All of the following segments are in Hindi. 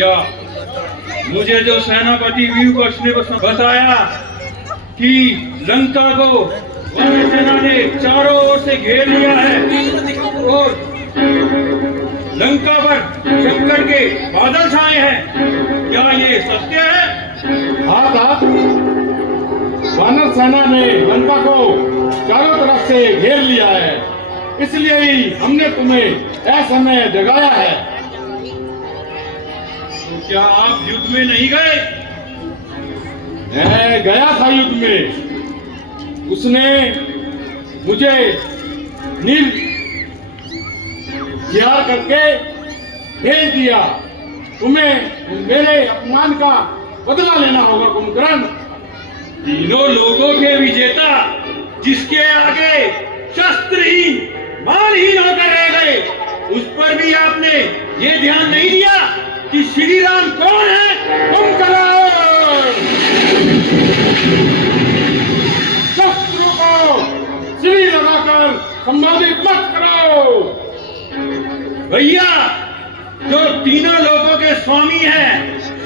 भैया, मुझे जो सेनापति व्यूकश ने बताया कि लंका को वानरसेना ने चारों ओर से घेर लिया है और लंका पर संकट के बादल छाए हैं, क्या ये सत्य है? हाँ तात, वानर सेना ने लंका को चारों तरफ से घेर लिया है, इसलिए ही हमने तुम्हें असमय जगाया है। तो क्या आप युद्ध में नहीं गए? मैं गया था युद्ध में, उसने मुझे निर्यार करके भेज दिया। तुम्हें मेरे अपमान का बदला लेना होगा कुंभकर्ण। तीनों लोगों के विजेता जिसके आगे शस्त्रहीन बाणहीन होकर रह गए, उस पर भी आपने ये ध्यान नहीं दिया कि श्री राम कौन है? कुंभकर्ण, शस्त्र को श्री लगाकर संबोधित मत करो। भैया, जो तीनों लोगों के स्वामी हैं,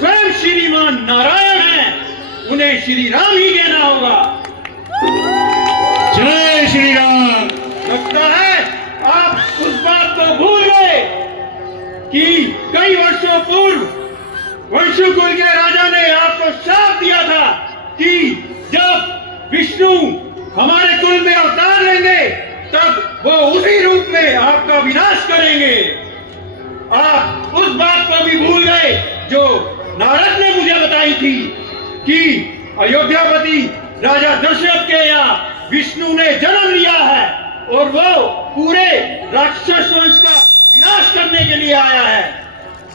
स्वयं श्रीमान नारायण हैं, उन्हें श्री राम ही कहना होगा। जय श्री राम। लगता है आप उस बात को भूल गए कि कई वर्षों पूर्व वंशुकुल के राजा ने आपको श्राप दिया था कि जब विष्णु हमारे कुल में अवतार लेंगे तब वो उसी रूप में आपका विनाश करेंगे। आप उस बात को भी भूल गए जो नारद ने मुझे बताई थी कि अयोध्यापति राजा दशरथ के यहाँ विष्णु ने जन्म लिया है और वो पूरे राक्षस वंश का विनाश करने के लिए आया है।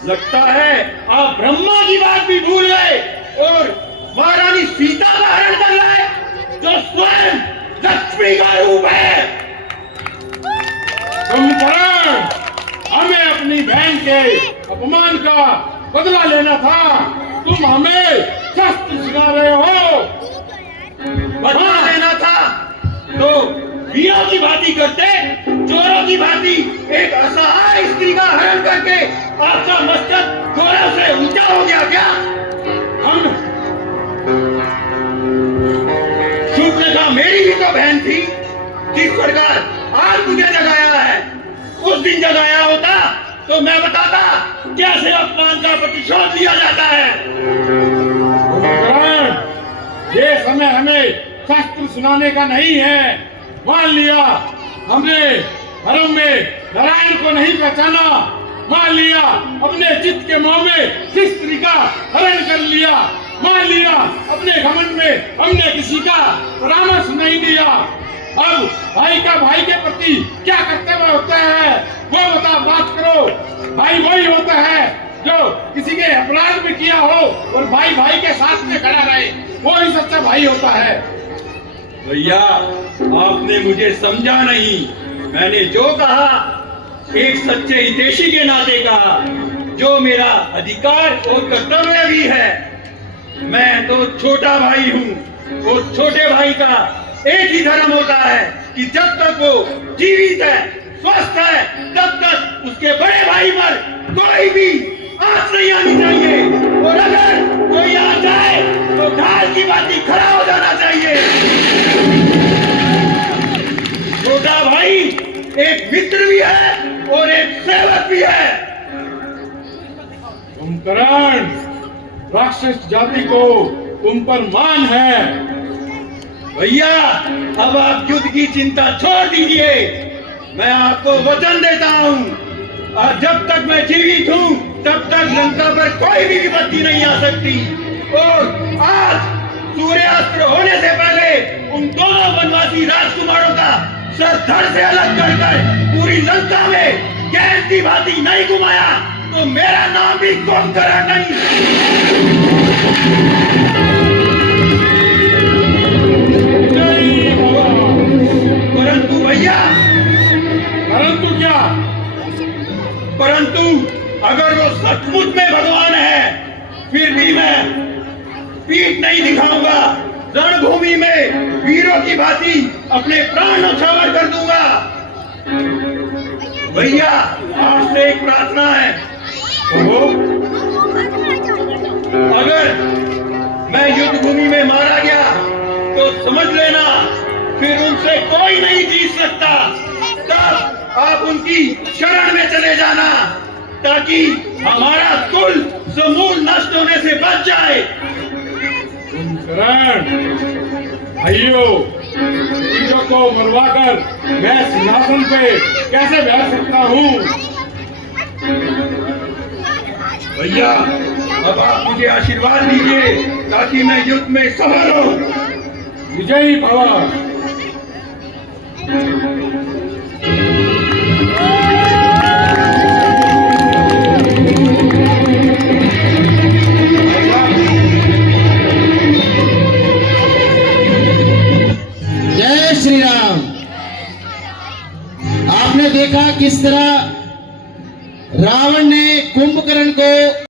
लगता है आप ब्रह्मा की बात भी भूल गए और महारानी सीता का हरण कर लाए, जो स्वयं लक्ष्मी का रूप है। कुंभकर्ण, हमें अपनी बहन के अपमान का बदला लेना था, तुम हमें शस्त्र सिखा रहे हो। बदला लेना था तो वीरों की भांति करते, चोरों की भांति एक असहाय स्त्री का हरण करके आपका मस्तक गौरव से ऊंचा हो गया क्या? हम शूर्पणखा मेरी भी तो बहन थी, जिस प्रकार आज मुझे जगाया है, उस दिन जगाया होता तो मैं बताता कैसे अपमान का प्रतिशोध लिया जाता है। ये समय हमें शास्त्र सुनाने का नहीं है। मान लिया हमने धर्म में नारायण को नहीं पहचाना, मान लिया अपने चित्त के मोह में जिस स्त्री का हरण कर लिया, मान लिया अपने घमंड में हमने किसी का परामर्श नहीं दिया। अब भाई का भाई के प्रति क्या कर्तव्य होता है वो बता, बात करो। भाई वही होता है जो किसी के अपराध में किया हो और भाई भाई के साथ में खड़ा रहे, वो ही सच्चा भाई होता है। भैया, आपने मुझे समझा नहीं। मैंने जो कहा एक सच्चे हितैषी के नाते कहा, जो मेरा अधिकार और कर्तव्य भी है। मैं तो छोटा भाई हूँ और छोटे भाई का एक ही धर्म होता है कि जब तक वो जीवित है, स्वस्थ है, तब तक उसके बड़े भाई पर कोई भी आंच नहीं आनी चाहिए, और अगर कोई आ जाए तो ढाल की भांति खड़ा हो जाना चाहिए। छोटा भाई एक मित्र भी है और एक सेवक भी है। कुंभकर्ण, राक्षस जाति को तुम पर मान है। भैया, अब आप युद्ध की चिंता छोड़ दीजिए। मैं आपको वचन देता हूँ, और जब तक मैं जीवित हूँ तब तक लंका पर कोई भी विपत्ति नहीं आ सकती। और आज सूर्यास्त होने से पहले उन दोनों वनवासी राजकुमारों का सर धड़ से अलग कर पूरी लंका में गैस की भांति नहीं घुमाया तो मेरा नाम भी कुंभकर्ण नहीं। परंतु भैया, परंतु क्या? परंतु अगर वो सचमुच में भगवान है, फिर भी मैं पीठ नहीं दिखाऊंगा। रणभूमि में वीरों की भांति अपने प्राण न्यौछावर कर दूंगा। भैया, आपसे एक प्रार्थना है। वो अगर मैं युद्ध भूमि में मारा गया तो समझ लेना फिर उनसे कोई नहीं जीत सकता। तब आप उनकी शरण में चले जाना ताकि हमारा कुल समूल नष्ट होने से बच जाए। कुंभकर्ण, भाइयों, चीजों को मरवाकर मैं सिंहासन पे कैसे बैठ सकता हूँ? भैया, अब आप मुझे आशीर्वाद दीजिए ताकि मैं युद्ध में सफल हूँ। विजयी भव। जय श्री राम। आपने देखा किस तरह रावण ने कुंभकर्ण को